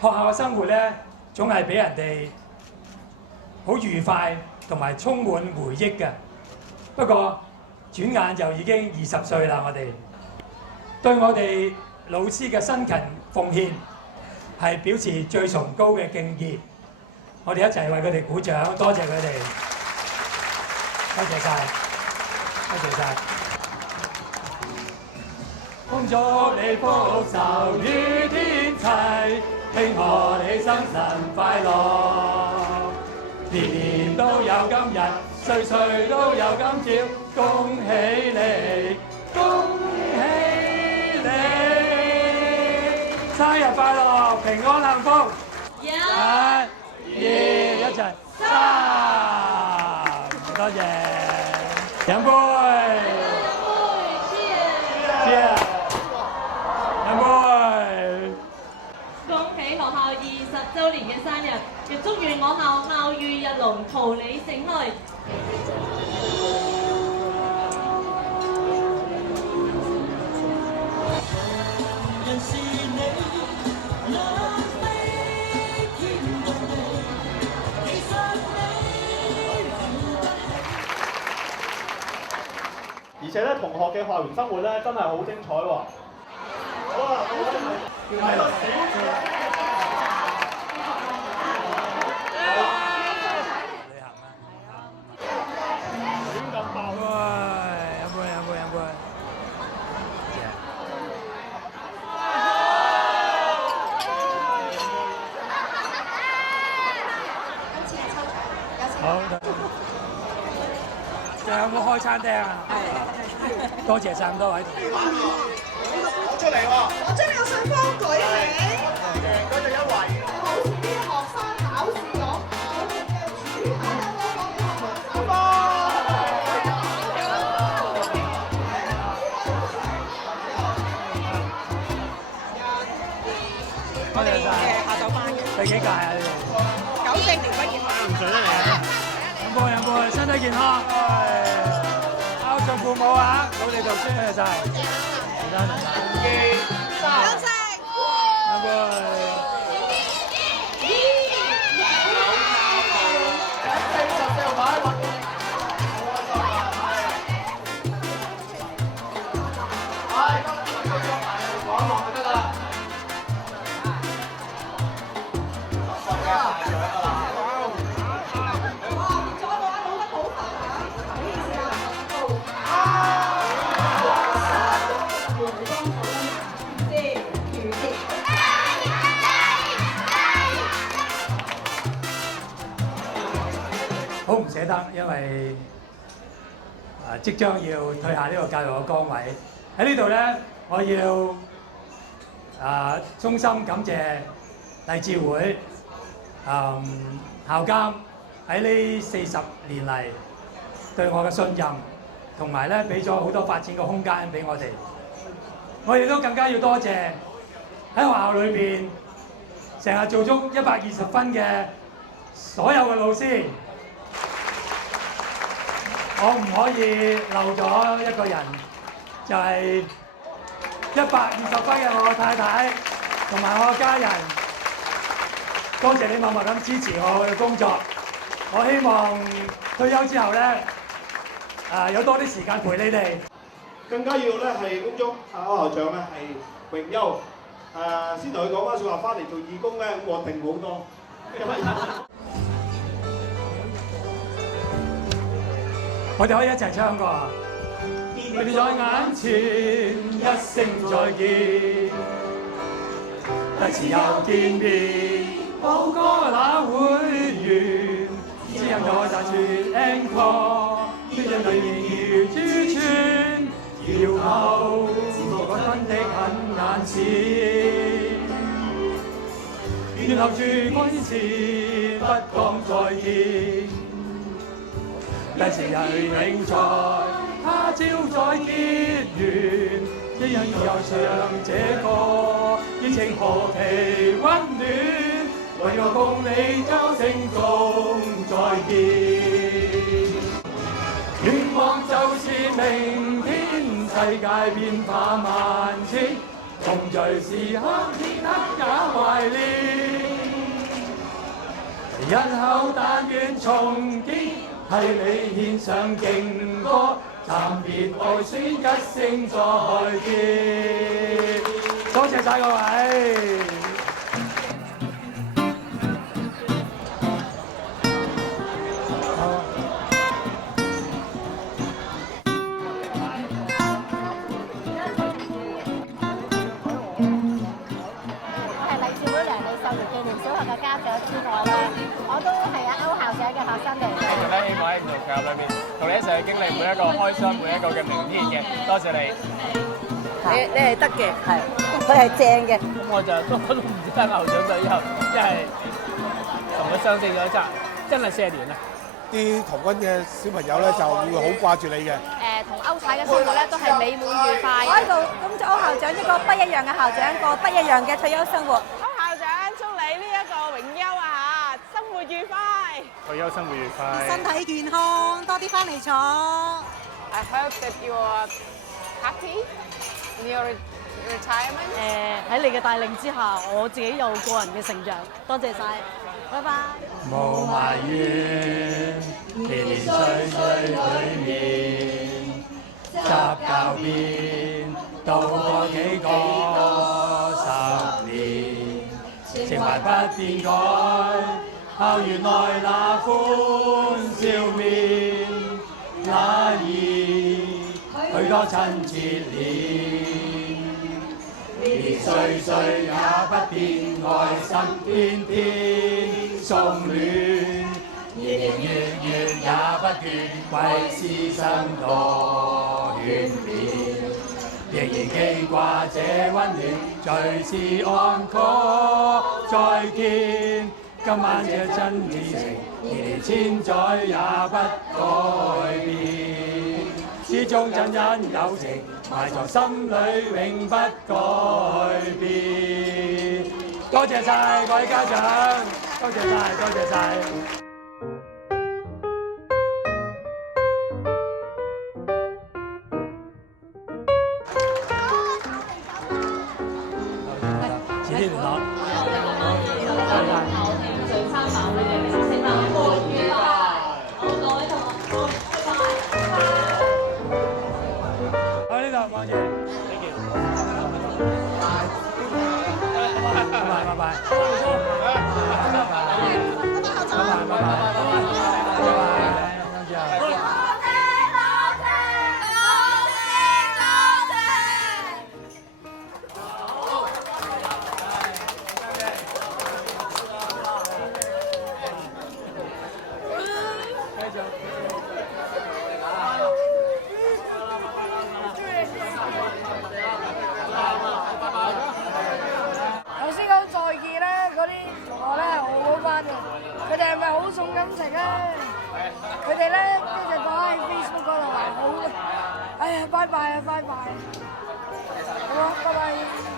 學校嘅生活咧，總係俾人哋好愉快同埋充滿回憶嘅。不過轉眼就已經20歲啦，我哋對我哋老師嘅辛勤奉獻係表示最崇高嘅敬意。我哋一齊為佢哋鼓掌，多謝佢哋，多謝晒，多謝晒。恭祝你福壽與天齊，希望你生辰快樂，年年都有今日，歲歲都有今朝，恭喜你，恭喜你，生日快樂，平安幸福。1、2，一齊3，多謝，飲杯，飲杯。恭喜學校20週年嘅生日，亦祝願我校校譽日隆，桃李盛開。而且咧，同學嘅校園生活咧，真係好精彩喎！好啊，好啊，係咯，亂咁爆飲杯，飲杯，飲杯。好。仲有冇開餐廳啊？多謝晒咁多位。攞出嚟喎！我將有信封舉起。贏嗰就一圍。好似啲學生考試咁，我哋嘅主考有冇講嘅學生？我哋嘅下晝班嘅。第幾屆啊？你哋94年畢業。唔準嚟啊！飲杯，飲杯，身體健康。孝順父母啊，努力讀書啊，就係。唔該，唔該。休息。飲杯。好唔捨得，因為即將要退下呢個教育嘅崗位。喺呢度咧，我要衷心感謝勵志會校監喺呢40年嚟對我嘅信任，同埋咧俾咗好多發展嘅空間俾我哋。我亦都更加要多謝喺學校裏邊成日做足120分嘅所有嘅老師。我唔可以漏咗一個人，就係120分嘅我太太同埋我家人。多謝你默默咁支持我嘅工作。我希望退休之後咧，有多啲時間陪你哋。更加要咧係恭祝柯校長咧係榮休。先同佢講翻説話，翻嚟做義工咧，我定好多。我哋可以一齊唱歌啊！佢哋在眼前，一聲再見，第時又見面，報歌那會完？只有我大説 encore， 於人裏面如珠串，搖後我分的很眼前，願留住君前，不講再見。第時日永在，他朝再結緣，一人又唱這歌，熱情何其溫暖，唯有共你掌聲中再見。願望就是明天世界變化萬千，共共聚時刻天刻也懷念。日後但願重見，替你獻上勁歌，暫別愛孫一聲再見。多謝晒各位。嘅家長之外咧，我都係阿歐校長嘅學生嚟嘅。咧，希望喺唔同場合裏面，同你一齊去經歷每一個開心，每一個嘅明天嘅。多謝你。你係得嘅，係佢係正嘅。咁我都唔知得校長就以後，即係同佢相識咗真係4年啦。啲童軍嘅小朋友咧就會好掛住你嘅。同歐太嘅生活咧都係美滿愉快。我喺度恭祝歐校長一個不一樣嘅校長，過不一樣嘅退休生活。校長，祝你呢一個榮休啊嚇，生活愉快，退休生活愉快，身體健康，多啲翻嚟坐。I hope that you are happy in your retirement。喺你嘅帶領之下，我自己有個人嘅成長，多謝晒，拜拜。無埋怨，年年歲歲裏面，執教鞭，渡過幾個10年。情懷不變改，校園內那歡笑面，那兒許多親切臉，年年歲歲也不變，愛心天天送暖，年年月也不斷為師生多勸勉。仍然記掛這溫暖，隨時安可再見。今晚這真摯情，年年千載也不改變。始終真因友情，埋藏心裏永不改變。多謝晒各位家長，多謝晒，多謝晒。遲啲聯絡。聚餐晚會嘅食飯歡愉快，好各位同學，拜拜。喺呢度，望住。拜拜拜拜。拜拜拜拜。拜拜。頭先講再見咧，嗰啲同學咧好好班嘅，佢哋係咪好重感情咧？佢哋咧一直講喺 Facebook 嗰度話好嘅，哎呀，拜拜啊，拜拜，好啊，拜拜。